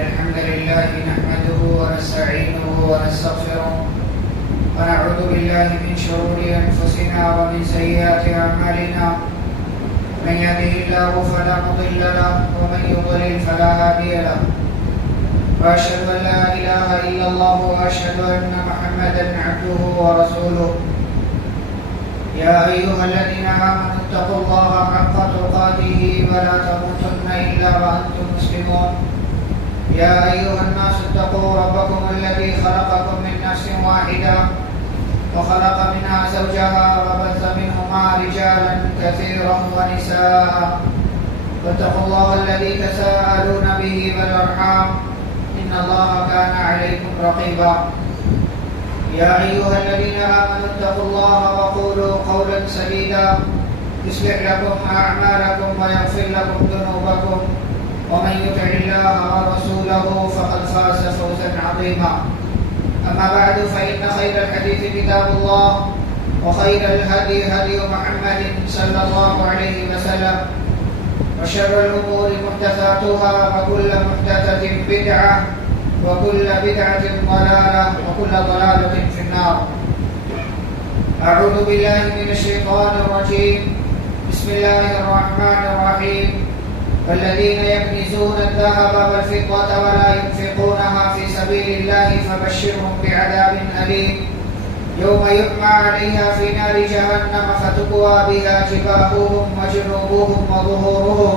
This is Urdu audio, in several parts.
الحمد لله نحمده ونستعينه ونستغفره ونعوذ بالله من شرور أنفسنا ومن سيئات أعمالنا من يهده الله فلا مضل له ومن يضلل فلا هادي له وأشهد أن لا إله إلا الله وأشهد أن محمدا عبده ورسوله يا أيها الذين آمنوا اتقوا الله حق تقاته ولا تموتن إلا وأنتم مسلمون يا أيها الناس اتقوا ربكم الذي خلقكم من نفس واحدة وخلق منها زوجها وبث منهما رجالا كثيرا ونساء واتقوا الله الذي تساءلون به والأرحام إن الله كان عليكم رقيبا يا أيها الذين آمنوا اتقوا الله وقولوا قولا سديدا يصلح لكم أعمالكم ويغفر لكم ذنوبكم ومن يطع الله ورسوله فقد فاز فوزا عظيما أما بعد فإن خير الحديث كتاب الله وخير الهدي هدي محمد صلى الله عليه وسلم وشر الأمور محدثاتها وكل محدثة بدعة وكل بدعة ضلالة وكل ضلالة في النار. أعوذ بالله من الشيطان الرجيم. بسم الله الرحمن الرحيم. والذين يكنزون الذهب والفضة ولا ينفقونها في سبيل الله فبشرهم بعذاب أليم يوم يحمى عليها في نار جهنم فتكوى بها جباههم وجنوبهم وظهورهم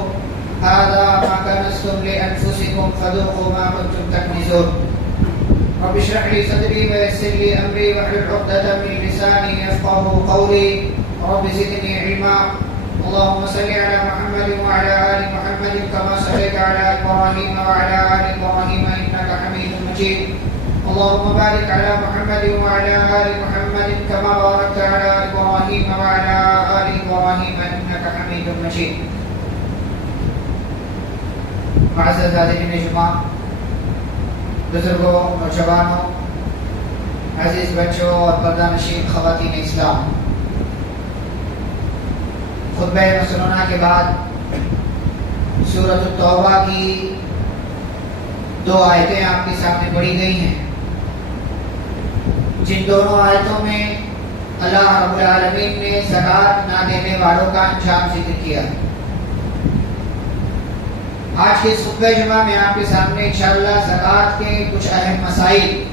هذا ما كنزتم لأنفسكم فذوقوا ما كنتم تكنزون. رب اشرح لي صدري ويسر لي أمري واحلل عقدة من لساني يفقهوا قولي رب زدني علما. اللهم صل على محمد وعلى آل محمد كما صليت على إبراهيم وعلى آل إبراهيم إنك حميد مجيد. اللهم بارك على محمد وعلى آل محمد كما باركت على إبراهيم وعلى آل إبراهيم إنك حميد مجيد. معزز حاضرین جمعہ، بزرگوں، نوجوانوں، عزیز بچوں اور پردہ نشین خواتین اسلام، خطبہ مسنونہ کے بعد سورۃ التوبہ کی 2 آیتیں آپ کے سامنے پڑھی گئی ہیں، جن دونوں آیتوں میں اللہ رب العالمین نے زکوٰۃ نہ دینے والوں کا انجام ذکر کیا. آج کے خطبہ جمعہ میں آپ کے سامنے انشاءاللہ زکوٰۃ کے کچھ اہم مسائل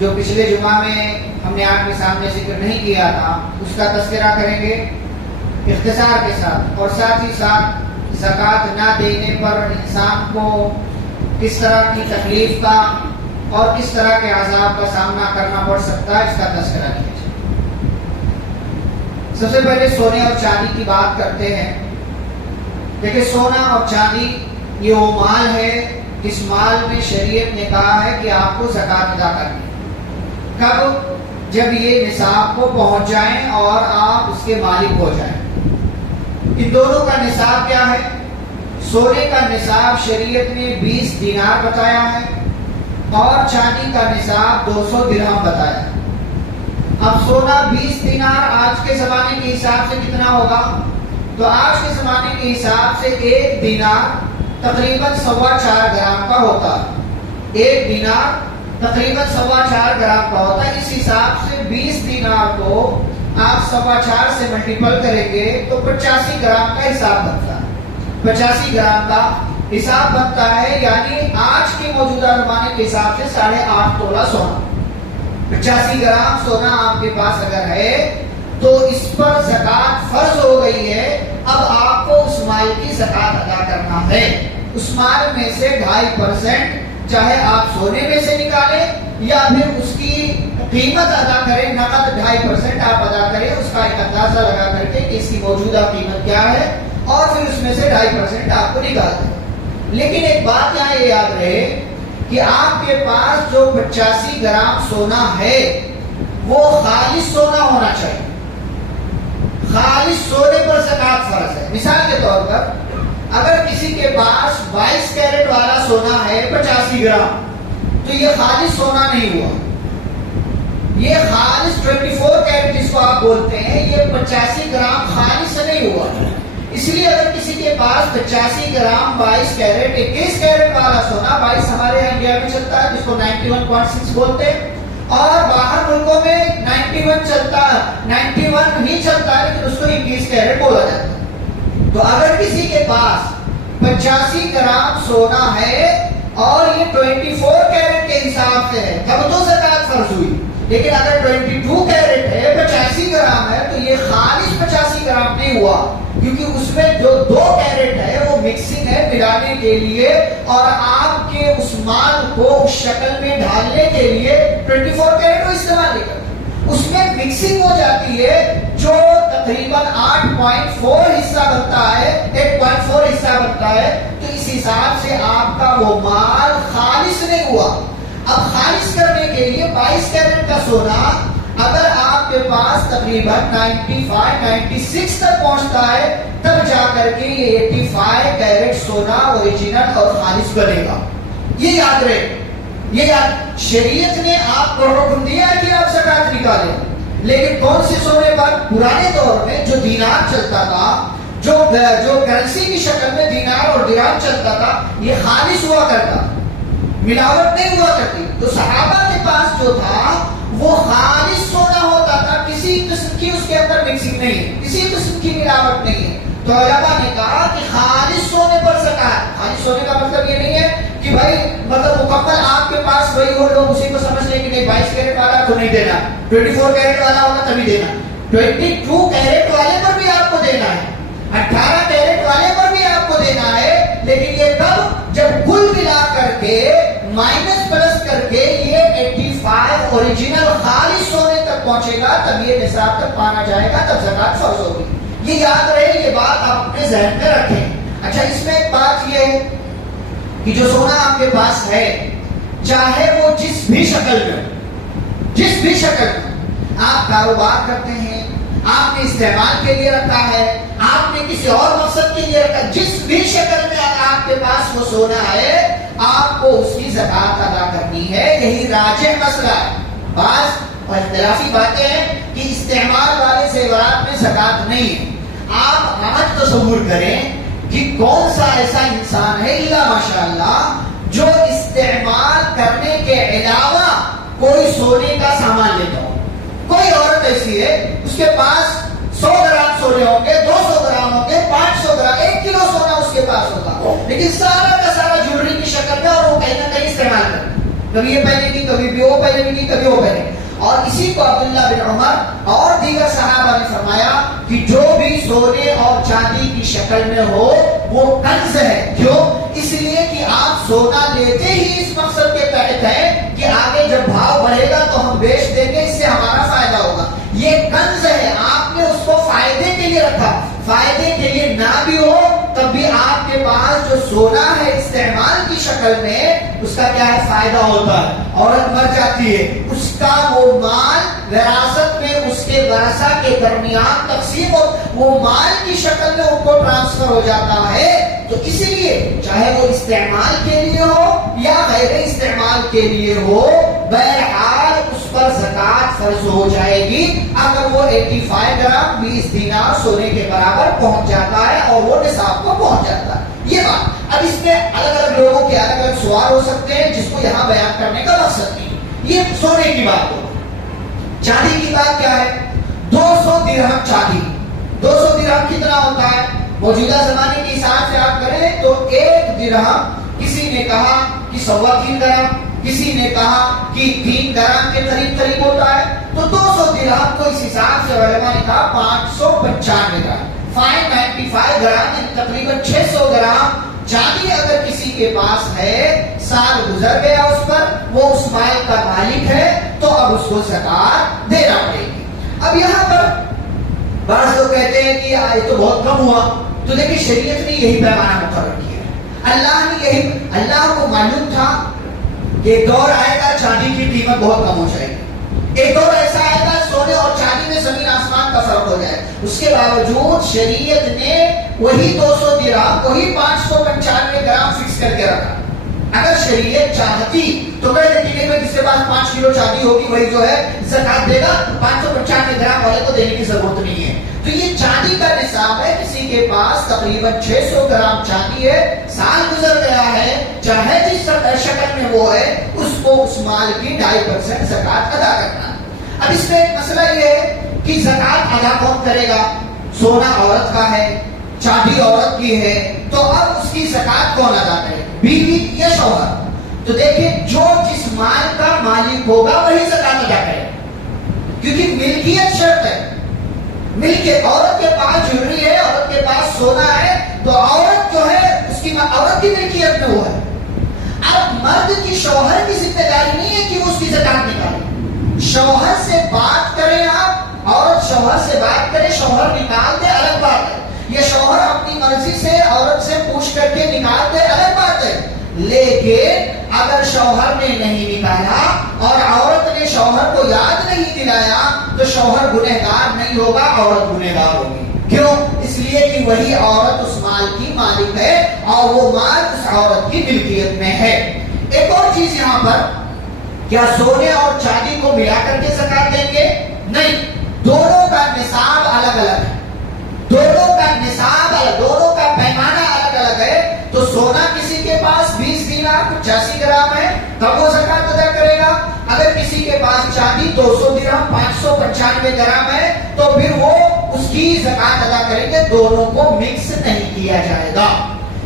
جو پچھلے جمعہ میں ہم نے آپ کے سامنے ذکر نہیں کیا تھا اس کا تذکرہ کریں گے اختصار کے ساتھ، اور ساتھ ہی ساتھ زکوٰۃ نہ دینے پر انسان کو کس طرح کی تکلیف کا اور کس طرح کے عذاب کا سامنا کرنا پڑ سکتا ہے اس کا تذکرہ کیا جائے. سب سے پہلے سونے اور چاندی کی بات کرتے ہیں. دیکھیں، سونا اور چاندی یہ وہ مال ہے جس مال میں شریعت نے کہا ہے کہ آپ کو زکوٰۃ ادا کرنی. کب؟ جب یہ نصاب کو پہنچ جائیں اور آپ اس کے مالک ہو جائیں. ان دونوں کا نصاب کیا ہے؟ سونے کا نصاب شریعت نے 20 دینار بتایا ہے اور چاندی کا نصاب 200 درہم بتایا. اب سونا 20 دینار آج کے زمانے کے حساب سے کتنا ہوگا؟ تو آج کے زمانے کے حساب سے 1 دینار تقریباً 4.25 گرام کا ہوتا ہے. 1 دینار تقریباً 4.25 گرام کا ہوتا ہے. اس حساب سے 20 دینار کو آپ 4.25 سے ملٹیپل کریں گے تو 85 گرام کا حساب بنتا ہے. 85 گرام کا حساب بنتا ہے، یعنی آج کے موجودہ زمانے کے حساب سے 8.5 تولہ سونا. 85 گرام سونا آپ کے پاس اگر ہے تو اس پر زکوٰۃ فرض ہو گئی ہے. اب آپ کو اس مال کی زکوٰۃ ادا کرنا ہے. اس مال میں سے 2.5% چاہے آپ سونے میں سے نکالیں یا پھر اس کی قیمت ادا کریں، نقد 2.5% آپ ادا کریں، اس کا ایک اندازہ لگا کر کے کہ اس کی موجودہ قیمت کیا ہے اور پھر اس میں سے 2.5% آپ کو نکال دیں. لیکن ایک بات یہاں یہ یاد رہے کہ آپ کے پاس جو 85 گرام سونا ہے وہ خالص سونا ہونا چاہیے. خالص سونے پر زکوٰۃ فرض ہے. مثال کے طور پر اگر کسی کے پاس 22 کیرٹ والا سونا ہے 85 گرام تو یہ خالص سونا نہیں ہوا. یہ خالص 24 کیرٹ جس کو آپ بولتے ہیں یہ 85 گرام خالص نہیں ہوا. اس لیے اگر کسی کے پاس 85 گرام 22 کیرٹ 21 کیرٹ والا سونا 22 ہمارے یہاں انڈیا میں چلتا ہے جس کو 91.6 بولتے ہیں، اور باہر ملکوں میں 91 چلتا ہے، 91 ہی چلتا ہے لیکن اس کو 21 کیرٹ بولا جاتا ہے۔ تو اگر کسی کے پاس 85 گرام سونا ہے اور یہ 24 کیرٹ کے حساب سے ہے تب تو زکات فرض ہوئی، لیکن اگر 22 کیرٹ ہے 85 گرام ہے تو یہ خالص 85 گرام نہیں ہوا، کیونکہ اس میں جو 2 کیرٹ ہے وہ مکسنگ ہے ملانے کے لیے، اور آپ کے اس مال کو اس شکل میں ڈھالنے کے لیے 24 کیرٹ کو استعمال نہیں کرتے، اس میں مکسنگ ہو جاتی ہے جو تقریباً 8.4 حصہ بنتا ہے، 8.4 حصہ بنتا ہے، تو اس حساب سے آپ کا وہ مال خالص نہیں ہوا۔ اب خالص کرنے کے لیے 22 کیرٹ کا سونا اگر آپ کے پاس تقریباً 96 تک پہنچتا ہے تب جا کر کے یہ 85 کیرٹ سونا اوریجنل اور خالص بنے گا۔ یہ یاد رہے، یہ شریعت نے آپ کو حکم دیا ہے کہ آپ زکات نکالیں، لیکن کون سے سونے پر؟ پرانے دور میں جو دینار چلتا تھا، جو کرنسی کی شکل میں دینار اور درہم چلتا تھا، یہ خالص ہوا کرتا، ملاوٹ نہیں ہوا کرتی۔ تو صحابہ کے پاس جو تھا وہ خالص سونا ہوتا تھا، کسی قسم کی اس کے اندر مکسنگ نہیں ہے، کسی قسم کی ملاوٹ نہیں ہے۔ تو علماء نے کہا کہ خالص سونے پر زکات، خالص سونے کا مطلب یہ نہیں ہے کہ بھائی مطلب مکمل آپ کے پاس وہی ہو، لوگ اسی کو سمجھ لیں کہ نہیں 22 کیرٹ والا تو نہیں دینا، 24 کیرٹ والا ہوگا تبھی دینا، 22 کیرٹ والے پر بھی آپ کو دینا ہے، 18 کیرٹ والے پر بھی آپ کو دینا ہے، لیکن یہ کب؟ جب کل ملا کر کے مائنس پلس کر کے یہ 85 اوریجنل خالص سونے تک پہنچے گا، تب یہ نصاب تک پانا جائے گا، تب زکات فرض ہوگی۔ یہ یاد رہے، یہ بات آپ اپنے ذہن میں رکھیں۔ اچھا، اس میں ایک بات یہ ہے کہ جو سونا آپ کے پاس ہے، چاہے وہ جس بھی شکل میں، جس بھی شکل میں آپ کاروبار کرتے ہیں، آپ نے استعمال کے لیے رکھا ہے، آپ نے کسی اور مقصد کے لیے رکھا، جس بھی شکل میں آپ کے پاس وہ سونا ہے، آپ کو اس کی زکات ادا کرنی ہے۔ یہی راجح مسئلہ ہے۔ بعض اختلافی باتیں ہیں کہ استعمال والے زیورات میں زکات نہیں ہے۔ آپ آج تصور کریں کہ کون سا ایسا انسان ہے الا ماشاءاللہ جو استعمال کرنے کے علاوہ کوئی سونے کا سامان لیتا ہو۔ کوئی عورت ایسی ہے اس کے پاس 100 گرام سونے ہوں گے، 200 گرام ہوں گے، 500 گرام، 1 کلو سونا اس کے پاس ہوگا، لیکن سارا کا سارا جویلری کی شکل میں، اور وہ کہیں نہ کہیں استعمال کرتا ہے، کبھی یہ پہنے گی، کبھی بھی وہ پہنے گی، کبھی وہ پہنے گی۔ اور اسی کو عبداللہ بن عمر اور دیگر صحابہ نے فرمایا کہ جو بھی سونے اور چاندی کی شکل میں ہو وہ کنز ہے۔ کیوں؟ اس لیے کہ آپ سونا لیتے ہی اس مقصد کے تحت ہے کہ آگے جب بھاؤ بڑھے گا تو ہم بیچ دیں گے، اس سے ہمارا فائدہ ہوگا۔ یہ کنز ہے، آپ نے اس کو فائدے کے لیے رکھا، فائدے کے لیے نہ بھی ہو تب بھی آپ کے پاس جو سونا ہے استعمال کی شکل میں، اس کا کیا ہے؟ فائدہ ہوتا ہے۔ عورت مر جاتی ہے، اس کا وہ مال وراثت میں اس کے ورثہ کے درمیان تقسیم ہو، وہ مال کی شکل میں ان کو ٹرانسفر ہو جاتا ہے۔ تو اسی لیے چاہے وہ استعمال کے لیے ہو یا غیر استعمال کے لیے ہو، بہرحال اس پر زکات فرض ہو جائے گی اگر وہ 85 گرام 20 دینار سونے کے برابر پہنچ جاتا ہے اور وہ نصاب کو پہنچ جاتا ہے۔ یہ بات، اب اس میں الگ الگ لوگوں کے الگ الگ سوال ہو سکتے ہیں جس کو یہاں بیان کرنے کا مقصد نہیں۔ یہ سونے کی بات ہو۔ چاندی کی بات کیا ہے؟ 200 درہم چاندی، 200 درہم کتنا ہوتا ہے؟ موجودہ زمانے کے حساب سے آپ کریں تو 1 درہم کسی نے کہا کہ 3.25 گرام، کسی نے کہا کہ 3 گرام کے قریب ہوتا ہے، تو 200 درہم کو اس حساب سے علماء نے کہا 595 گرام، 595 گرام، تقریباً 600 گرام چاندی اگر کسی کے پاس ہے، سال گزر گیا اس پر، وہ اس مال کا مالک ہے، تو اب اس کو زکات دینا پڑے گی۔ اب یہاں پر بعض لوگ کہتے ہیں کہ یہ تو بہت کم ہوا، تو دیکھیں شریعت نے یہی پیمانہ مقرر کیا ہے۔ اللہ کو معلوم تھا کہ ایک دور آئے گا چاندی کی قیمت بہت کم ہو جائے گی، ایک دور ایسا آئے گا سونے اور چاندی میں زمین آسمان کا فرق ہو جائے، اس کے باوجود شریعت نے وہی 200 درہم، وہی 595 گرام فکس کر کے رکھا۔ اگر شریعت چاہتی تو کہہ دیتی کہ جس کے پاس 5 کلو چاندی ہوگی وہی جو ہے زکات دے گا، 595 گرام والے کو دینے کی ضرورت نہیں ہے۔ تو یہ چاندی کا نصاب ہے، کسی کے پاس تقریباً 600 گرام چاندی ہے، سال گزر گیا ہے، چاہے جس وہ ہے اس کو اس مال کی 2.5% زکات ادا کرنا. اب اس میں ایک مسئلہ یہ ہے کہ زکات ادا کون کرے گا؟ سونا عورت کا ہے، چاندی عورت کی ہے، تو اب اس کی زکات کون ادا کرے؟ بیوی یا شوہر؟ تو دیکھیں جو جس مال کا مالک ہوگا وہی زکات ادا کرے، کیونکہ ملکیت شرط ہے. ملکیت، عورت کے پاس جویلری ہے، عورت کے پاس سونا ہے، تو عورت جو ہے اس کی عورت کی ملکیت میں وہ ہے. اب مرد کی شوہر کی ذمہ داری نہیں ہے کہ وہ اس کی زکات نکالے. شوہر سے بات کریں آپ، عورت شوہر سے بات کرے، شوہر نکال دے، الگ بات ہے. یہ شوہر اپنی مرضی سے عورت سے پوچھ کر کے نکال دے، الگ بات ہے. لیکن اگر شوہر نے نہیں نکالا اور عورت نے شوہر کو یاد نہیں دلایا تو شوہر گنہگار نہیں ہوگا، عورت گنہگار ہوگی. کیوں؟ اس لیے کہ وہی عورت اس مال کی مالک ہے اور وہ مال اس عورت کی ملکیت میں ہے. ایک اور چیز یہاں پر، کیا سونے اور چاندی کو ملا کر کے زکات دیں گے؟ نہیں، دونوں کا نصاب الگ الگ ہے. دونوں کا نصاب الگ، دونوں کا پیمانہ الگ الگ ہے. تو سونا کسی کے پاس 20 دینار 85 گرام ہے تب وہ زکات ادا کرے گا. اگر کسی کے پاس چاندی 200 درہم 595 گرام ہے تو پھر وہ اس کی زکات ادا کریں گے. دونوں کو مکس نہیں کیا جائے گا.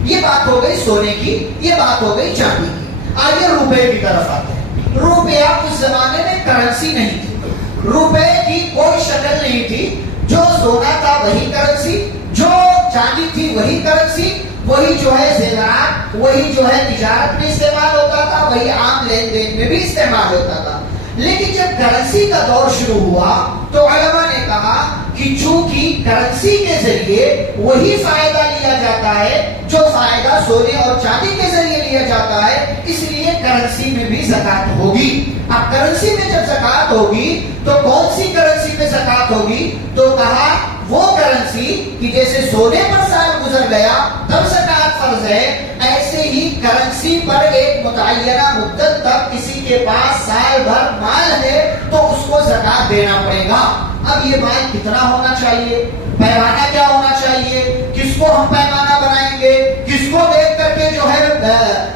یہ بات ہو گئی سونے کی، یہ بات ہو گئی چاندی کی. آگے روپے کی طرف آتے ہیں. روپیہ اس زمانے میں کرنسی نہیں تھی، روپے کی کوئی شکل نہیں تھی. جو سونا تھا وہی کرنسی، جو چاندی تھی وہی کرنسی، وہی جو ہے زیورات، وہی جو ہے تجارت میں استعمال ہوتا تھا، وہی عام لین دین میں بھی استعمال ہوتا تھا. لیکن جب کرنسی کا دور شروع ہوا تو علماء نے کہا کہ چونکہ کرنسی کے ذریعے وہی فائدہ لیا جاتا ہے جو فائدہ سونے اور چاندی کے ذریعے لیا جاتا ہے، اس لیے کرنسی میں بھی زکات ہوگی. اب کرنسی میں جب زکات ہوگی تو کون سی کرنسی میں زکات ہوگی؟ تو کہا وہ کرنسی کہ جیسے سونے پر سال گزر گیا تب زکات فرض ہے، ایسے ہی کرنسی پر ایک متعینہ مدت تک کسی کے پاس سال بھر مال ہے تو اس کو زکات دینا پڑے گا. اب یہ مال کتنا ہونا چاہیے؟ پیمانہ کیا ہونا چاہیے؟ کس کو ہم پیمانہ بنائیں گے؟ کس کو دیکھ کر کے جو ہے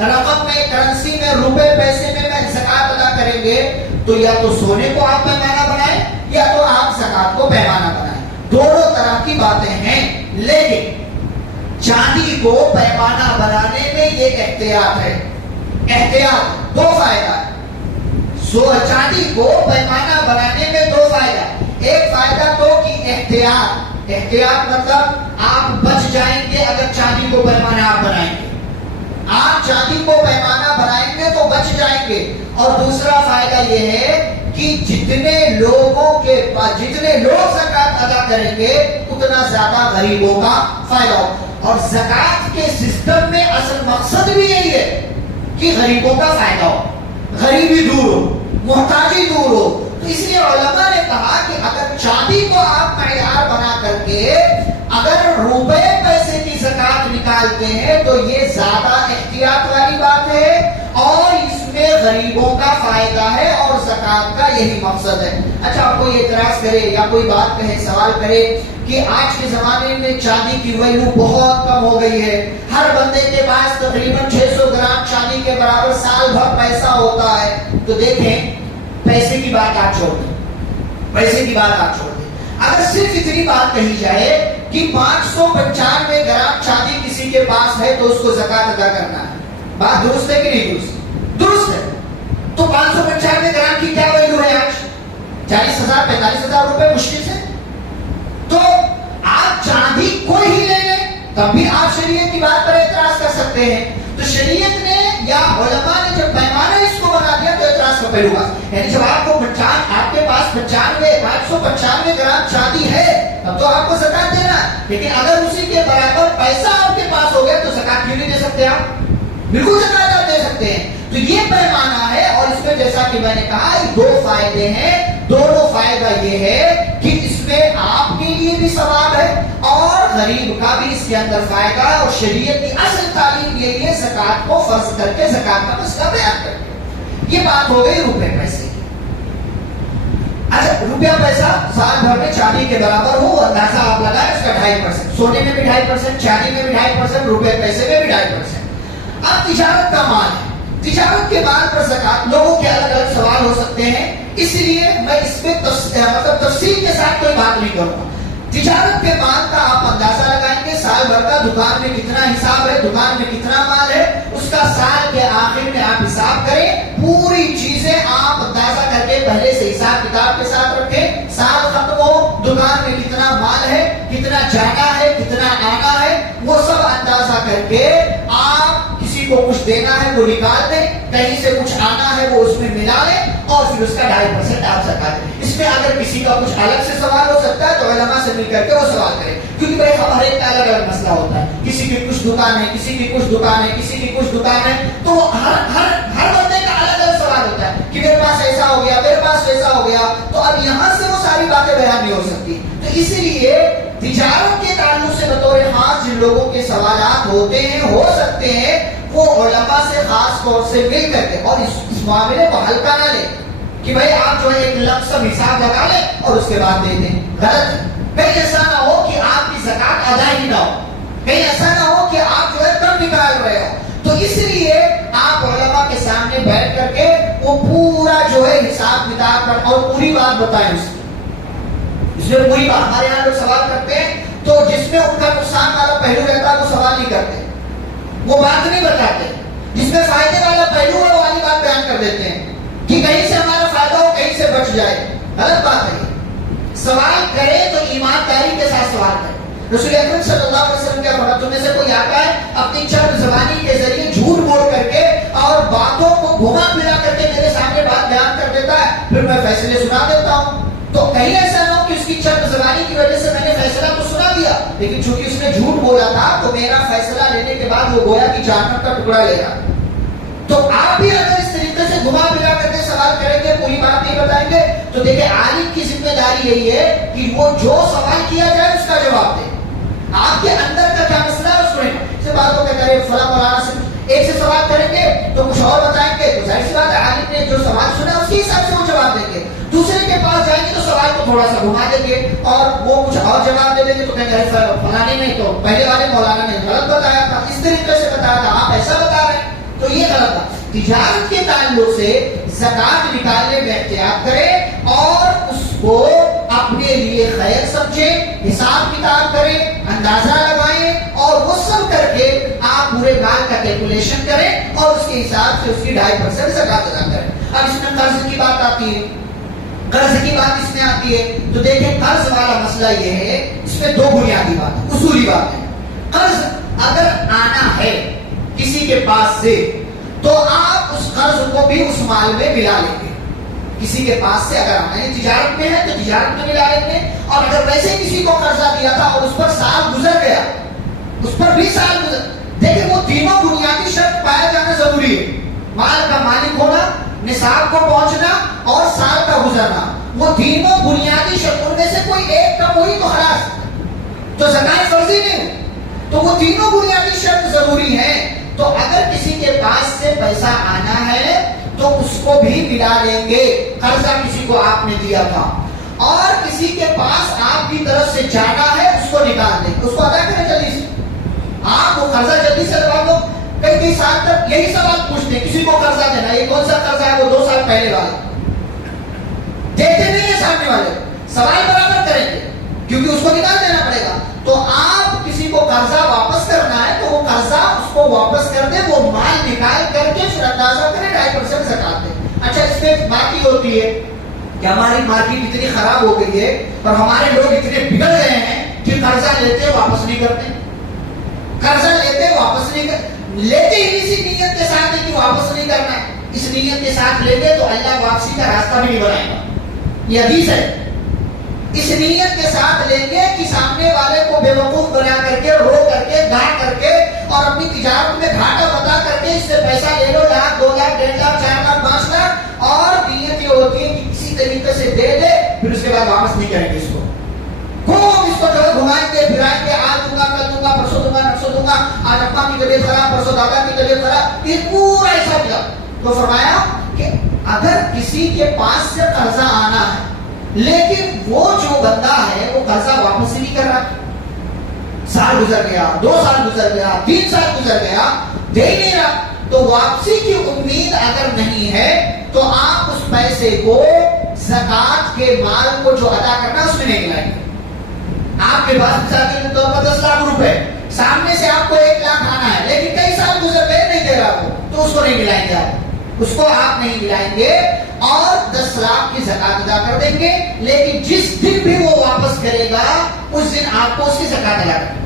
رقم میں، کرنسی میں، روپے پیسے میں زکات ادا کریں گے؟ تو یا تو سونے کو آپ پیمانہ بنائیں یا تو آپ زکات کو پیمانہ بنائیں. دونوں طرح کی باتیں ہیں. لیکن چاندی کو پیمانہ بنانے میں یہ احتیاط ہے. احتیاط، دو فائدہ ہے. چاندی کو پیمانہ بنانے میں دو فائدہ. ایک فائدہ تو کہ احتیاط، احتیاط مطلب آپ بچ جائیں گے اگر چاندی کو پیمانہ آپ بنائیں گے. آپ چاندی کو پیمانہ بنائیں گے تو بچ جائیں گے. اور دوسرا فائدہ یہ ہے کہ جتنے لوگوں کے پاس، جتنے لوگ زکات ادا کریں گے اتنا زیادہ غریبوں کا فائدہ ہو. اور زکات کے سسٹم میں اصل مقصد بھی یہی ہے کہ غریبوں کا فائدہ ہو، غریبی دور ہو، محتاجی دور ہو. تو اس لیے علماء نے کہا کہ اگر چاندی کو آپ معیار بنا کر کے اگر روپے پیسے کی زکات نکالتے ہیں تو یہ زیادہ احتیاط والی بات ہے اور اس میں غریبوں کا فائدہ ہے اور زکات کا یہی مقصد ہے. اچھا، آپ کوئی اعتراض کرے یا کوئی بات کہے، سوال کرے کہ آج کے زمانے میں چاندی کی ویلیو بہت کم ہو گئی ہے، ہر بندے کے پاس تقریباً 600 گرام چاندی کے برابر سال بھر پیسہ ہوتا ہے. تو دیکھیں، پیسے کی بات آپ چھوڑ دیں، پیسے کی بات آپ چھوڑ دیں. اگر صرف اتنی بات کہی جائے کہ 595 گرام چاندی کسی کے پاس ہے تو اس کو زکات ادا کرنا ہے، بات درست ہے کہ نہیں درست؟ درست ہے. تو 595 گرام کی کیا ویلیو ہے آج؟ 40,000 45,000 روپے مشکل سے. تو آپ چاندی کوئی ہی لے لیں تب بھی آپ شریعت کی بات پر اعتراض کر سکتے ہیں. تو شریعت نے یا علماء نے جب پیمانہ اس کو بنا دیا تو اعتراض کا پہلو بات، یعنی جب آپ کے پاس 595 گرام چاندی ہے تب تو آپ کو زکات دینا ہے. لیکن اگر اسی کے برابر پیسہ آپ کے پاس ہو گیا تو زکات کیوں نہیں دے سکتے آپ؟ بالکل زکات آپ دے سکتے ہیں. تو یہ پیمانہ ہے اور اس میں جیسا کہ میں نے کہا دو فائدے ہیں. دونوں فائدہ یہ ہے کہ اس میں آپ کے لیے بھی ثواب ہے اور غریب کا بھی اس کے اندر فائدہ ہے. اور شریعت کی اصل تعلیم یہی ہے زکات کو فرض کر کے زکات کا مسئلہ بیان کر کے. یہ بات ہو گئی روپے پیسے کی. اچھا، روپیہ پیسہ سال بھر میں چاندی کے برابر ہو، اندازہ آپ لگائیں اس کا 2.5%، سونے میں بھی 2.5%، چاندی میں بھی 2.5%، روپے پیسے میں بھی 2.5%. اب تجارت کا مال ہے، تجارت کے مال پر زکات، لوگوں کے الگ الگ سوال ہو سکتے ہیں، اس لیے میں اس پہ تفصیل کے ساتھ کوئی بات نہیں کروں گا۔ تجارت کے مال کا آپ اندازہ لگائیں گے، سال بھر کا دکان میں کتنا حساب ہے، دکان میں کتنا مال ہے، اس کا سال کے آخر میں آپ حساب کریں، پوری چیزیں آپ اندازہ کر کے پہلے سے حساب کتاب کے ساتھ رکھیں، سال ختم ہو دکان میں کتنا مال ہے، کتنا جانا ہے، کتنا آنا ہے، وہ سب اندازہ کر کے آپ کسی کو کچھ دینا ہے وہ نکال دیں، کہیں سے کچھ آنا ہے وہ اس میں ملا لیں، اور پھر اس کا 2.5% آپ زکات دیں۔ اس میں اگر کسی کا کچھ الگ سے سوال ہو سکتا ہے تو علماء سے مل کر کے وہ سوال کریں، کیونکہ بھائی ہر ایک کا الگ الگ مسئلہ ہوتا ہے، کسی کی کچھ دکان ہے، کسی کی کچھ دکان ہے، کسی کی کچھ دکان ہے، تو ہر بندے کا الگ الگ سوال ہوتا ہے کہ میرے پاس ایسا ہو گیا، میرے پاس ویسا ہو گیا، تو اب یہاں سے وہ ساری باتیں بیان نہیں ہو سکتی۔ تو اسی لیے تجارت کے تعلق سے بطور خاص جن لوگوں کے سوالات ہوتے ہیں، ہو سکتے ہیں، وہ علماء سے خاص طور سے مل کر کے، اور اس معاملے کو ہلکا نہ لیں کہ بھائی آپ جو ہے ایک لمپ سم حساب لگا لیں اور اس کے بعد دے دیں، غلط ہے۔ کہیں ایسا نہ ہو کہ آپ کی زکات ادا ہی نہ ہو، کہیں ایسا نہ ہو کہ آپ جو ہے کم نکال رہے ہو، تو اس لیے آپ علماء کے سامنے بیٹھ کر کے وہ پورا جو ہے حساب کتاب کر اور پوری بات بتائیں اس میں پوری بات۔ ہمارے یہاں لوگ سوال کرتے ہیں تو جس میں ان کا نقصان والا پہلو رہتا ہے وہ سوال نہیں کرتے، وہ بات نہیں بتاتے، جس میں فائدے والا پہلو ہے وہ والی بات بیان کر دیتے ہیں کہ کہیں سے ہمارا فائدہ ہو کہیں سے بچ جائے، غلط بات ہے۔ سوال کرے تو ایمانداری کے ساتھ سوال کرے۔ رسول اکرم صلی اللہ علیہ وسلم کیا فرماتے ہیں، تم میں سے کوئی آتا ہے اپنی چرب زبانی کے ذریعے جھوٹ بول کر کے اور باتوں کو گھما پھرا کر کے میرے سامنے بات بیان کر دیتا ہے، پھر میں فیصلے سنا دیتا ہوں، تو کہیں ایسا نہ ہو کہ اس کی چرب زبانی کی وجہ سے میں نے فیصلہ تو سنا دیا، لیکن چونکہ اس نے جھوٹ بولا تھا تو میرا فیصلہ لینے کے بعد وہ گویا کہ جہنم کا ٹکڑا لے گا۔ تو آپ بھی اگر اس طریقے سے گھما پھرا کر کے سوال کریں گے، پوری بات نہیں بتائیں گے، تو دیکھیں عالم کی ذمہ داری یہی ہے کہ وہ جو سوال کیا جائے اس کا جواب دے۔ آپ کے اندر کا کیا مسئلہ ہے اس میں سے باتوں کے کرے، فلاں مولانا سے ایک سے سوال کریں گے تو کچھ اور بتائیں گے، تو ظاہر سی بات ہے عالم نے جو سوال سنا اس کے حساب سے وہ جواب دیں گے۔ دوسرے کے پاس جائیں گے تو سوال کو تھوڑا سا گھما دیں گے اور وہ کچھ اور جواب دے دیں گے، تو کہیں گے فلاں نے تو پہلے والے مولانا نے غلط بتایا تھا، اس طریقے سے بتایا تھا، آپ ایسا بتا رہے ہیں، تو یہ غلط تھا۔ تجارت کے تعلق سے زکات نکالنے میں احتیاط کریں اور اس کو اپنے لیے خیر سمجھیں، حساب کتاب کریں، اندازہ لگائیں، اور وہ سب کر کے آپ پورے مال کا کیلکولیشن کریں اور اس کے حساب سے اس کی 2.5% زکات ادا کریں۔ اب اس میں قرض کی بات آتی ہے، قرض کی بات اس میں آتی ہے تو دیکھیں قرض والا مسئلہ یہ ہے، اس میں 2 بنیادی بات ہے، اصولی بات ہے۔ قرض اگر آنا ہے کسی کے پاس سے تو آپ اس قرض کو بھی اس مال میں ملا لیں گے، کسی کے پاس سے اگر آنا ہے، تجارت میں ہے تو تجارت میں ملا لیں گے، اور اگر ویسے کسی کو قرضہ دیا تھا اور اس پر سال گزر گیا، اس پر بھی سال گزر، دیکھیں وہ تینوں بنیادی شرط پایا جانا ضروری ہے، مال کا مالک ہونا، نصاب کو پہنچنا اور سال کا گزرنا، وہ تینوں بنیادی شرط، ان میں سے کوئی ایک کم ہوئی تو خلاص، تو زکات فرضی نہیں ہو، تو وہ تینوں بنیادی شرط ضروری ہیں۔ تو اگر کسی کے پاس سے پیسہ آنا ہے تو اس کو بھی ملا لیں گے، قرضہ کسی کو آپ نے دیا تھا، اور کسی کے پاس آپ کی طرف سے جانا ہے اس کو نکال دیں، اس کو ادا کریں جلدی سے، آپ وہ قرضہ جلدی سے لگا دو۔ کئی سال تک یہی سوال پوچھتے ہیں، کسی کو قرضہ دینا، یہ کون سا قرضہ ہے، وہ 2 سال پہلے والا، دیتے نہیں ہے سامنے والے، سوال برابر کریں گے کیونکہ اس کو نکال دینا پڑے گا۔ تو آپ کسی کو قرضہ واپس کرنا ہے تو وہ قرضہ اس کو واپس کر دیں، وہ مال نکال کر کے پھر اندازہ کریں، 2.5% زکات دیں۔ اچھا اس میں بات یہ ہوتی ہے کہ ہماری مارکیٹ اتنی خراب ہو گئی ہے اور ہمارے لوگ اتنے بگڑ گئے ہیں کہ قرضہ لیتے واپس نہیں کرتے، قرضہ لیتے واپس نہیں کرتے، لیتے ہی اسی نیت کے ساتھ کہ واپس نہیں کرنا ہے، اس نیت کے ساتھ لیں گے تو اللہ واپسی کا راستہ بھی نہیں بنائے گا، یہ حدیث ہے۔ اس نیت کے ساتھ لیں گے کہ سامنے والے کو بے وقوف بنا کر کے، رو کر کے، گا کر کے اور اپنی تجارت میں گھاٹا بتا کر کے اس سے پیسہ لے لو، 1 لاکھ 2 لاکھ 1.5 لاکھ 4 لاکھ 5 لاکھ، اور نیت یہ ہوتی ہے کہ کسی طریقے سے دے دے پھر اس کے بعد واپس نہیں کریں گے اس کو، خوب اس کو جو ہے گھمائیں گے پھرائیں گے، آج دوں گا کل دوں گا پرسوں دوں گا نرسوں دوں گا، آج ابا کی طبیعت خراب پرسوں دادا کی طبیعت خراب، یہ پورا ایسا کیا۔ تو فرمایا کہ اگر کسی کے پاس سے قرضہ آنا ہے لیکن وہ جو بندہ ہے وہ قرضہ واپس ہی نہیں کر رہا، سال گزر گیا، 2 سال گزر گیا، 3 سال گزر گیا، دے ہی نہیں رہا، تو واپسی کی امید اگر نہیں ہے تو آپ اس پیسے کو زکات کے مال کو جو ادا کرنا اس میں نہیں ملائیں گے. آپ کے پاس مثال کے طور پر 10 لاکھ روپے, سامنے سے آپ کو 1 لاکھ آنا ہے, لیکن کئی سال گزر گئے نہیں دے رہا وہ, تو اس کو نہیں ملائیں گے آپ, اس کو آپ نہیں ملائیں گے اور 10 لاکھ کی زکات ادا کر دیں گے. لیکن جس دن بھی وہ واپس کرے گا اس دن آپ کو اس کی زکات ادا کرنی ہے.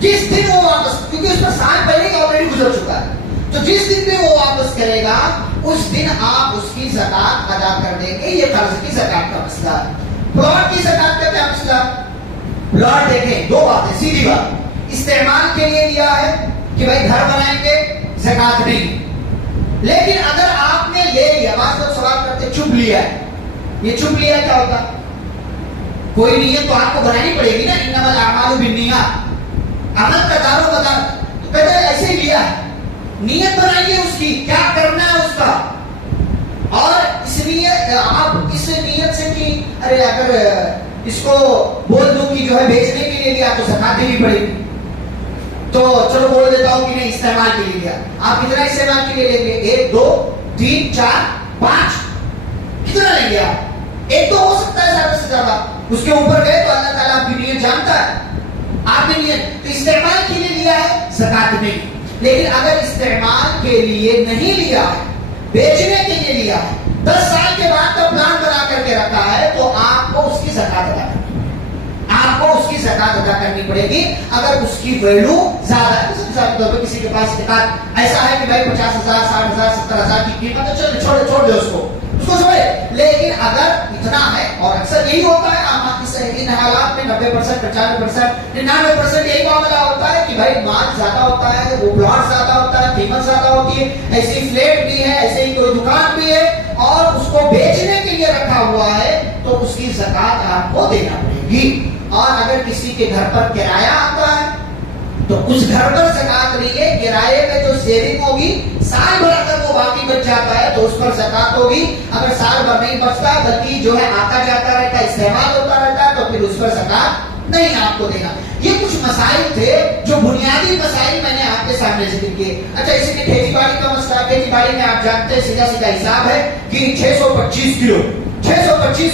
جس دن وہ واپس, کیونکہ اس پر سال پہلے کا آلریڈی گزر چکا ہے, تو جس دن بھی وہ واپس کرے گا اس دن آپ اس کی زکات ادا کر دیں گے. یہ قرض کی زکات کا مسئلہ ہے. پلاٹ کی زکات کا کیا مسئلہ؟ پلاٹ دیکھیں, 2 باتیں, سیدھی بات, استعمال کے لیے لیا ہے کہ بھائی گھر بنائیں گے, زکات نہیں. لیکن اگر آپ نے لے لیا, بعض لوگ سوال کرتے چپ لیا ہے, یہ چپ لیا کیا ہوتا؟ کوئی نیت تو آپ کو بنانی پڑے گی نا, انما الاعمال بالنیات, عمل کا دار و مدار, تو کہتے ہیں ایسے ہی لیا ہے, نیت بنائیے اس کی, کیا کرنا ہے اس کا, اور اس نیت, آپ اس نیت سے کہ ارے اگر اس کو بول دوں کہ جو ہے بیچنے کے لیے لیا تو زکات دینی پڑے گی, تو چلو بول دیتا ہوں کہ نہیں استعمال کے لیے لیا. آپ کتنا استعمال کے لیے لیں گے؟ 1 2 3 4 5, کتنا لیں گے آپ؟ 1 تو ہو سکتا ہے زیادہ سے زیادہ, اس کے اوپر گئے تو اللہ تعالیٰ آپ کی نیت جانتا ہے. آپ نے نیت تو استعمال کے لیے لیا ہے, زکات نہیں. لیکن اگر استعمال کے لیے نہیں لیا ہے, بیچنے کے لیے لیا ہے, 10 سال کے بعد کا پلان بنا کر کے رکھا ہے, تو آپ کو اس کی زکات ادا کرنی ہے. آپ کو اس کی زکات ادا کرنی پڑے گی. اگر اس کی ویلو زیادہ ہے, مثال کے طور پر کسی کے پاس زکات ایسا ہے کہ بھائی 50,000 60,000 70,000 کی قیمت ہے, چلو چھوڑ دے اس کو سمجھے. لیکن اگر اتنا ہے, اور اکثر یہی ہوتا ہے ان حالات میں 90% 95% 99% یہی معاملہ ہوتا ہے کہ بھائی مال زیادہ ہوتا ہے, وہ پلاٹ زیادہ ہوتا ہے, قیمت زیادہ ہوتی ہے, ایسی فلیٹ بھی ہے, ایسے ہی کوئی دکان بھی ہے, اور اس کو بیچنے کے لیے رکھا ہوا ہے, تو اس کی زکات آپ کو دینا پڑے گی. اور اگر کسی کے گھر پر کرایہ آتا ہے تو اس گھر پر زکات نہیں ہے, کرائے میں جو سیونگ ہوگی سال بھر اگر وہ باقی بچ جاتا ہے تو اس پر زکات ہوگی. اگر سال بھر نہیں بچتا بلکہ جو ہے آتا جاتا رہتا ہے, استعمال ہوتا رہتا ہے, تو پھر اس پر زکات نہیں آپ کو دینا. یہ کچھ مسائل تھے جو بنیادی مسائل میں نے آپ کے سامنے ذکر کیے. اچھا, اسی میں کھیتی باڑی کا مسئلہ. کھیتی باڑی میں آپ جانتے ہیں سیدھا سیدھا حساب ہے کہ 625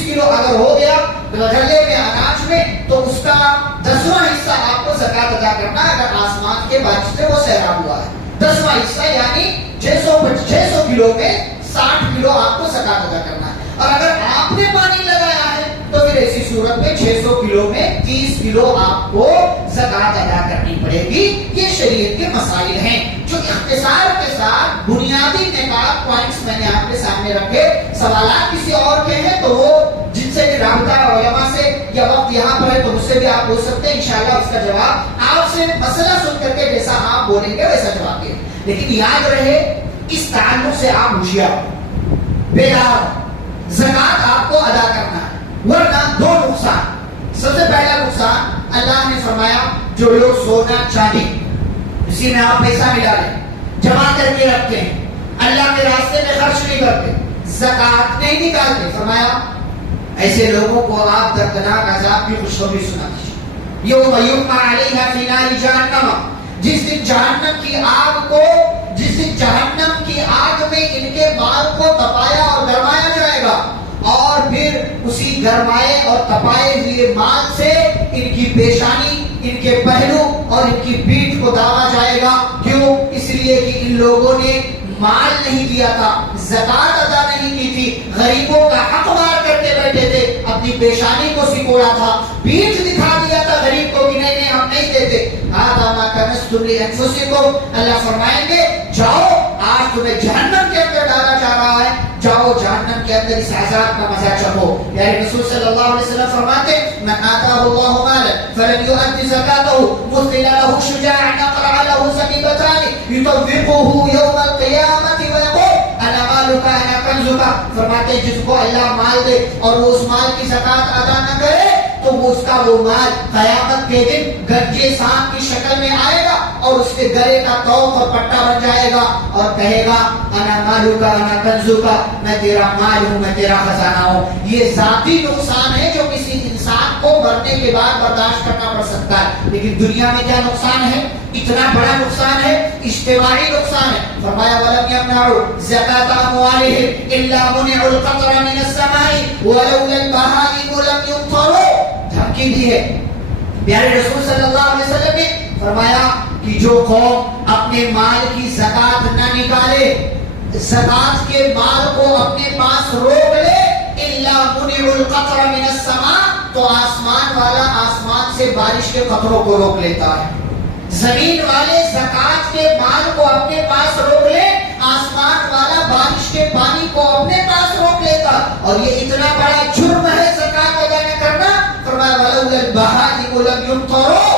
کلو اگر ہو گیا غلے میں, اناج میں, تو اس کا 10واں حصہ آپ کو زکات ادا کرنا ہے. اگر آسمان کے بارش سے وہ سیراب ہوا ہے, 10واں حصہ یعنی 600 کلو میں 60 کلو آپ کو زکات ادا کرنا ہے. اور اگر آپ نے پانی لگایا ہے تو پھر ایسی صورت میں 600 کلو میں 30 کلو آپ کو زکات ادا کرنی پڑے گی. یہ شریعت کے مسائل ہیں جو اختصار کے ساتھ بنیادی نکات پوائنٹس میں نے آپ کے سامنے رکھے. سوالات کسی اور کے ہیں تو وہ جن سے بھی رابطہ علماء سے, یا وقت یہاں پر ہے تو مجھ سے بھی آپ پوچھ سکتے ہیں, انشاءاللہ اس کا جواب آپ سے مسئلہ سن کر کے جیسا آپ بولیں گے ویسا جواب دیں. لیکن یاد رہے اس تعلق سے آپ ہوشیار بیدار, زکات آپ کو ادا کرنا ہے, ورنہ 2 نقصان. سب سے پہلا نقصان اللہ نے فرمایا جو لوگ سونا چاندی اسی میں آپ پیسہ ملا لیں, جمع کر کے رکھتے ہیں, اللہ کے راستے میں خرچ نہیں کرتے, زکات نہیں نکالتے, فرمایا ایسے لوگوں کو آپ دردناک عذاب کی خوشخبری سنا دیجیے. یوم یقع علیہا فی نار جہنم, جس دن جہنم کی آگ میں ان کے بال کو تپایا اور گرمایا جائے گا, اور پھر اسی گرمائے اور تپائے ہوئے مال سے ان کی پیشانی, ان کے پہلو اور ان کی پیٹھ کو داغا جائے گا. کیوں؟ اس لیے کہ ان لوگوں نے مال نہیں دیا تھا, زکات ادا نہیں کی تھی, غریبوں کا حق مار کرتے بیٹھے تھے, اپنی پیشانی کو سکوڑا تھا, پیٹھ دکھا دیا تھا غریب کو کہ نہیں ہم نہیں دیتے. اللہ فرمائیں گے جاؤ آج تمہیں جہنم کے اندر ڈالا جا رہا ہے, جاؤ جہنم کے اندر اس عذاب کا مزہ چکھو. یعنی رسول صلی اللہ علیہ وسلم فرماتے من آتاه الله مالا فلم يؤد زكاته مثل له شجاعا اقرع له سكيبتان يطوقه يوم القيامة ويقول انا مالك انا کنزك. فرماتے جس کو اللہ مال دے اور وہ اس مال کی زکات ادا نہ کرے تو اس کا وہ مال قیامت کے دن گنجے سانپ کی شکل میں آئے گا اور اس کے گلے کا توق اور پٹا بن جائے گا اور کہے گا انا مالوکا انا کنزوکا, میں تیرا مال ہوں, میں تیرا خزانہ ہوں. یہ ذاتی نقصان ہے جو کسی انسان کو مرنے کے بعد برداشت کرنا پڑ سکتا ہے، لیکن دنیا میں کیا نقصان ہے؟ اتنا بڑا نقصان ہے، اجتماعی نقصان ہے۔ فرمایا وَلَمْ يَمْنَعُوا زَكَاةَ أَمْوَالِهِمْ إِلَّا مُنِعُوا الْقَطْرَ مِنَ السَّمَاءِ وَلَوْلَا الْبَهَائِمُ لَمْ يُمْطَرُوا۔ دھمکی دی ہے پیارے رسول صلی اللہ علیہ وسلم نے، فرمایا کہ جو قوم اپنے مال کی زکات نہ نکالے، زکات کے مال کو اپنے پاس روک لے، الا منع القطر من السماء، تو آسمان والا آسمان سے بارش کے قطروں کو روک لیتا ہے۔ زمین والے زکات کے مال کو اپنے پاس روک لے، آسمان والا بارش کے پانی کو اپنے پاس روک لیتا۔ اور یہ اتنا بڑا جرم ہے زکات ادا نہ کرنا۔ فرمایا ولولا البهائم لم يمطروا،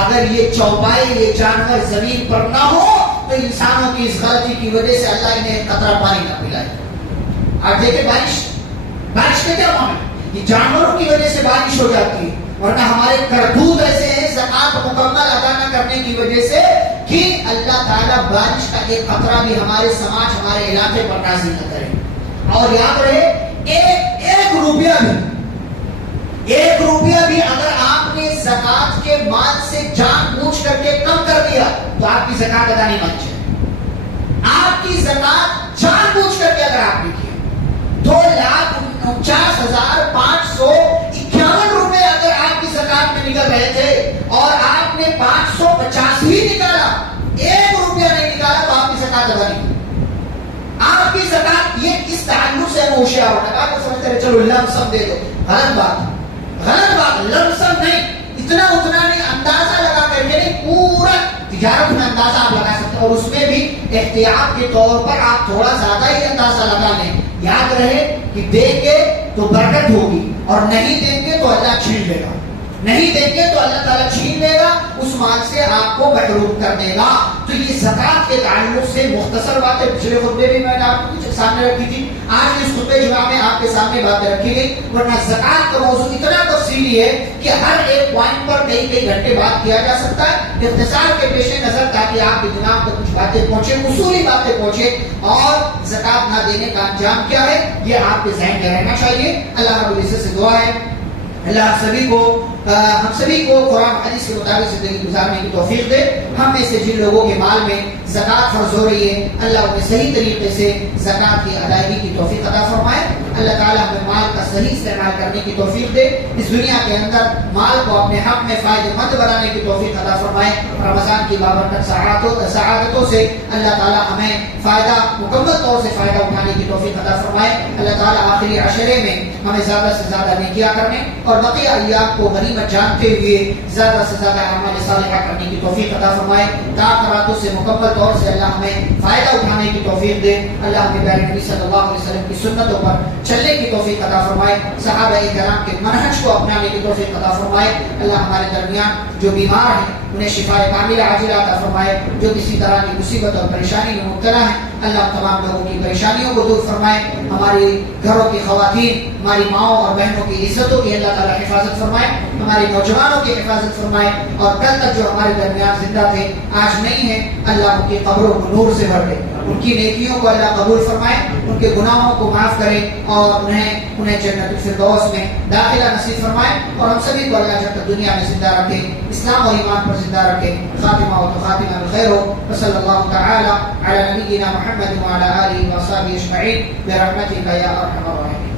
اگر یہ چوپائے، یہ جانور زمین پر نہ ہو تو انسانوں کی اس غلطی کی وجہ سے اللہ انہیں قطرہ پانی نہ پلائے۔ آپ دیکھیں بارش کے کیا معاملہ، یہ جانوروں کی وجہ سے بارش ہو جاتی ہے، ورنہ ہمارے کرتوت ایسے ہیں زکات مکمل ادا نہ کرنے کی وجہ سے کہ اللہ تعالیٰ بارش کا ایک قطرہ بھی ہمارے سماج، ہمارے علاقے پر نازل نہ کرے۔ اور یاد رہے ایک روپیہ بھی اگر آپ نے زکات کے مال سے جان بوجھ کر کے کم کر دیا تو آپ کی زکات ادا نہیں بن جائے۔ آپ کی زکات جان بوجھ کر کے اگر آپ نے کیا 2,49,551 روپے اگر آپ کی زکات میں نکل رہے تھے اور آپ نے 550 ہی نکالا، 1 روپیہ نہیں نکالا تو آپ کی زکات ادا نہیں۔ آپ کی زکات یہ اس تعلق سے ہوشیار ہونا، آپ کو سمجھتے رہے چلو لمسم دے دو، غلط بات، لمسم نہیں، اتنا نہیں، اندازہ لگا کر کے نہیں، پورا تجارت میں اندازہ آپ لگا سکتے ہیں، اور اس میں بھی احتیاط کے طور پر آپ تھوڑا زیادہ ہی اندازہ لگا لیں۔ یاد رہے کہ دیں گے تو برکت ہوگی، اور نہیں دیں گے تو اللہ چھین لے گا، نہیں دیں گے تو اللہ تعالیٰ چھین لے گا، اس مال سے آپ کو محروم کر دے گا۔ تو یہ زکات کے تعلق سے مختصر باتیں پچھلے خطبے بھی میں نے آپ کو سامنے رکھی تھی، آج اس خطبے جمعہ میں آپ کے سامنے باتیں رکھی گئی، ورنہ زکات کا موضوع اتنا تفصیلی ہے کہ ہر ایک پوائنٹ پر کئی گھنٹے بات کیا جا سکتا ہے۔ اختصار کے پیش نظر تاکہ آپ کے دماغ کو کچھ باتیں پہنچے، اصولی باتیں پہنچے، اور زکات نہ دینے کا انجام کیا ہے یہ آپ کے ذہن میں رہنا چاہیے۔ اللہ رب العزت سے دعا ہے اللہ ہم سبھی کو قرآن حدیث کے مطابق زندگی گزارنے کی توفیق دے۔ ہم میں سے جن لوگوں کے مال میں زکات فرض ہو رہی ہے، اللہ انہیں صحیح طریقے سے زکات کی ادائیگی کی توفیق عطا فرمائے۔ اللہ تعالیٰ ہمیں مال کا صحیح استعمال کرنے کی توفیق دے، اس دنیا کے اندر مال کو اپنے حق میں فائدہ مند بنانے کی توفیق عطا فرمائے۔ رمضان کی بابرکت سعادتوں سے اللہ تعالیٰ ہمیں فائدہ، مکمل طور سے فائدہ اٹھانے کی توفیق عطا فرمائے۔ اللہ تعالیٰ آخری عشرے میں ہمیں زیادہ سے زیادہ نیکیاں کرنے اور بقیہ ایام کو غنیمت جانتے ہوئے زیادہ سے زیادہ اعمال صالحہ کرنے کی توفیق عطا فرمائے۔ تاخیراتوں سے مکمل طور سے اللہ ہمیں فائدہ اٹھانے کی توفیق دے۔ اللہ ہمیں پیارے نبی صلی اللہ علیہ وسلم کی سنتوں پر چلنے کی توفیق عطا فرمائے، صحابہ کرام کے منہج کو اپنانے کی توفیق عطا فرمائے۔ اللہ ہمارے درمیان جو بیمار ہیں انہیں شفاء کاملہ عاجلہ عطا فرمائے، جو کسی طرح کی مصیبت اور پریشانی میں مبتلا ہیں اللہ تمام لوگوں کی پریشانیوں کو دور فرمائے۔ ہماری گھروں کی خواتین، ہماری ماؤں اور بہنوں کی عزتوں کی اللہ تعالیٰ حفاظت فرمائے، ہمارے نوجوانوں کی حفاظت فرمائے، اور کل تک جو ہمارے درمیان زندہ تھے آج نہیں ہے اللہ ان کی قبروں کو نور سے بھر دے، ان کی نیکیوں کو اللہ قبول فرمائے، ان کے گناہوں کو معاف کرے اور انہیں جنت الفردوس میں داخلہ نصیب فرمائے، اور ہم سبھی کو اللہ جب تک دنیا میں زندہ رکھے، اسلام اور ایمان پر زندہ رکھے، خاتمہ و خاتمہ بالخیر ہو۔ وصلی اللہ تعالی علی نبینا محمد وعلی آلہ وصحبہ اجمعین برحمتک یا ارحم الراحمین۔